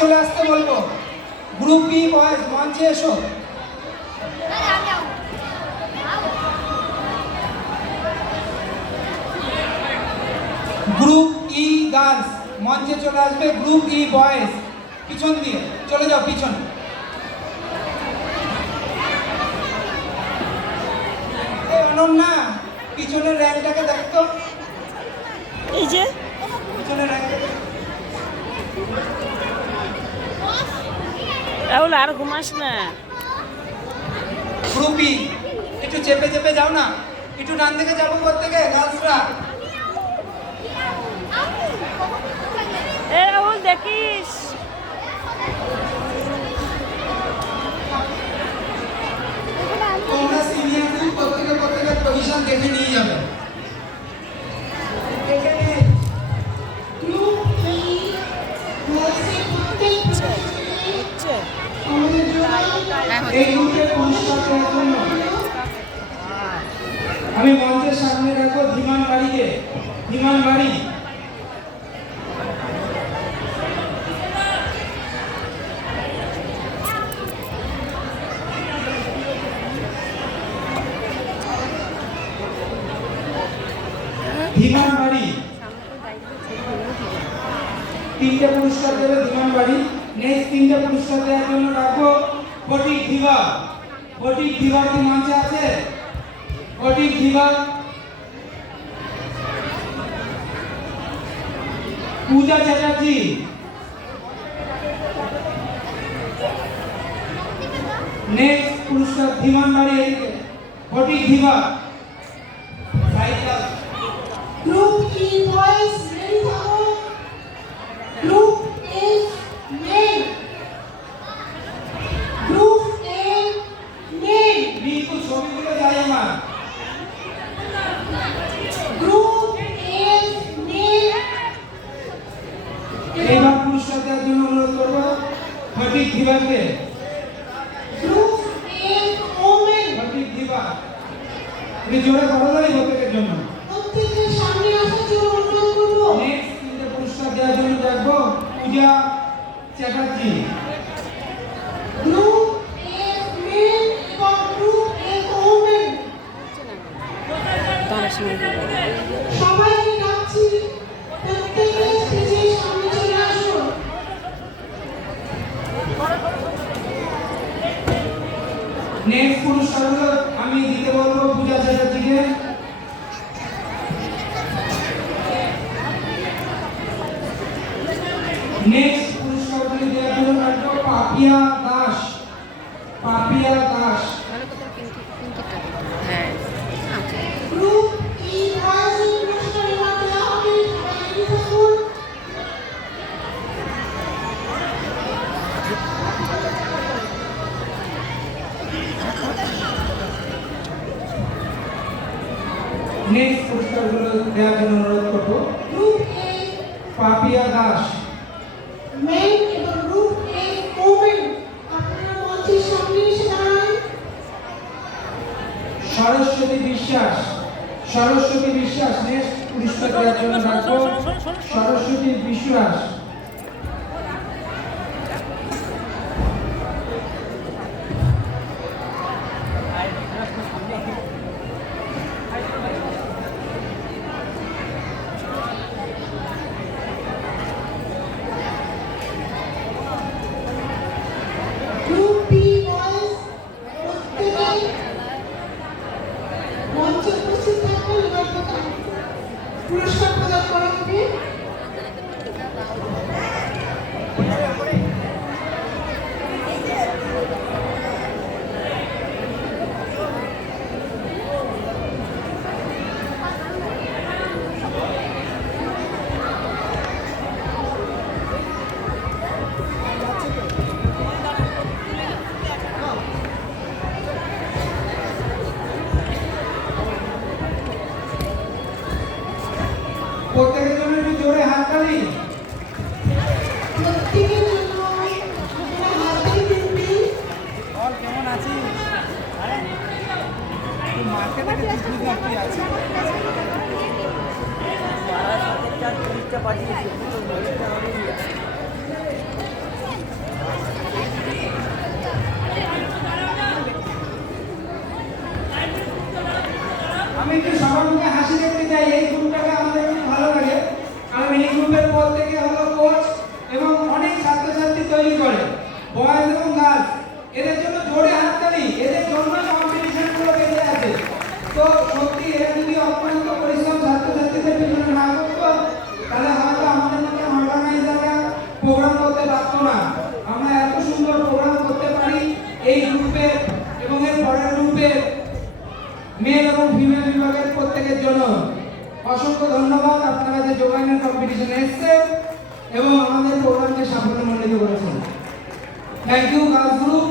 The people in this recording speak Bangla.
চলে আসতে বলবো। গ্রুপ বি বয়েজ মঞ্চে এসো। গ্রুপ ই গার্লস মঞ্চে চলে আসবে। গ্রুপ ই বয়েজ পিছন দিয়ে চলে যাও পিছনে। অনন্যা পিছনের র্যাঙ্কটাকে দেখতো, এই যে পিছনের র্যাঙ্কটাকে। রাহুল আর ঘুমাস না। গ্রুপ ই একটু চেপে চেপে যাও না, একটু ডান দিকে যাবো প্রত্যেকে গার্লসরা। এ রাহুল দেখিস তোমরা সিনিয়রদের প্রত্যেকে পজিশন দেখে নিয়ে যাবে। এই গ্রুপের পুরস্কার দেওয়ার জন্য আমি মঞ্চের সামনে রাখবো ধীমান বাড়িকে। ধীমান বাড়ি ধীমান বাড়ি তিনটে পুরস্কার দেবে ধীমান বাড়ি। নেক্সট তিনটে পুরস্কার দেওয়ার জন্য রাখবো ফটিক দিবা। ফটিক দিবা কি মঞ্চে আছে? ফটিক দিবা, পূজা চ্যাটার্জি, নেক্সট পুরস্কার ধীমান বাড়ি এদিকে ফটিক দিবা। Group E boys ready for Group A men. Group A men. বিলকুল ছবিগুলো যাই আমার। Group A men. এইবার পুরস্কার দেওয়ার জন্য অনুরোধ করবো Phatik দিবাকে। Group A women. Phatik দিবা তুমি জোরে করোলাই প্রত্যেকের জন্য। প্রত্যেকের সামনে আসার জন্য অনুরোধ করবো। নেক্সট তিনটে পুরস্কার দেওয়ার জন্য রাখবো পূজা চ্যাটার্জি। Group A men এবং Group A women. সবাইকে ডাকছি প্রত্যেকে স্টেজের সামনে চলে আসুন। নেক্সট পুরস্কারগুলো আমি দিতে বলবো পূজা চ্যাটার্জিকে। নেক্সট পুরস্কারগুলি দেওয়ার জন্য রাখবো Papiya Das. Papiya Das. Group E boys পুরস্কার এবার দেওয়া হবে। সবাই ready থাকুন। নেক্সট পুরস্কারগুলো দেওয়ার জন্য অনুরোধ করবো Group A Papiya Das. men এবং Group A women আপনারা মঞ্চের সামনে এসে দাঁড়ান। সরস্বতী বিশ্বাস। সরস্বতী বিশ্বাস নেক্সট পুরস্কার দেওয়ার জন্য রাখবো সরস্বতী বিশ্বাস। Group B boys প্রত্যেকে মঞ্চে উপস্থিত থাকবেন। এবার পুরস্কার প্রদান করা হবে। প্রত্যেকের জন্য একটু জোরে হাততালি। প্রত্যেকের জন্য আপনারা হাততালি দিন। और কেমন আছিস? আরে তুই মার্কেটে গেছিস কি আছে? পাঠিয়েছি হাসি দেখতে চাই, এই গ্রুপটাকে আমাদের খুব ভালো লাগে। কারণ এই গ্রুপের পর থেকে হলো কোচ এবং অনেক ছাত্রছাত্রী তৈরি করে, বয়েজ এবং গার্লস। এদের জন্য জোরে হাততালি, এদের জন্য কম্পিটিশনগুলো বেঁচে আছে। তো সত্যি এরা যদি অত্যন্ত পরিশ্রম ছাত্রছাত্রীদের পিছনে না করতো, তাহলে হয়তো আমাদের মতো অর্গানাইজাররা প্রোগ্রাম করতে পারতো না। আমরা এত সুন্দর প্রোগ্রাম করতে পারি এই গ্রুপের এবং এর পরের গ্রুপের মেল এবং ফিমেল বিভাগের প্রত্যেকের জন্য। অসংখ্য ধন্যবাদ আপনারা যে যোগাযোগ কম্পিটিশনে এসেছেন এবং আমাদের প্রোগ্রামকে সাফল্যমণ্ডিত করেছেন। Thank you girls group.